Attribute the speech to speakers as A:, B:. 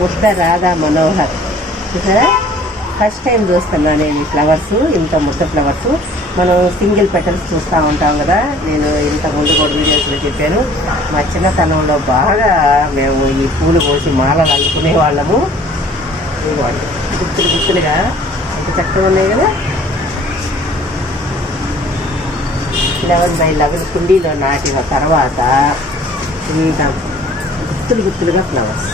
A: బుద్ధ రాధా మనోహర్. చూసారా? First time చూస్తున్నా నేను ఈ ఫ్లవర్స్ ఇంత ముద్ద ఫ్లవర్స్ మనం సింగిల్ పెటల్స్ చూస్తూ ఉంటాం కదా నేను ఇంత ముందు కూడా వీడియోస్లో చెప్పాను. మా చిన్నతనంలో బాగా మేము ఈ పూలు కోసి మాలలు అల్లుకునే వాళ్ళము. గుత్తులు గుత్తులుగా. ఎంత చక్కగా ఉన్నాయి కదా? లెవెన్ బై లెవెన్ కుండీలో నాటిన తర్వాత ఇంత గుత్తులు గుత్తులుగా ఫ్లవర్స్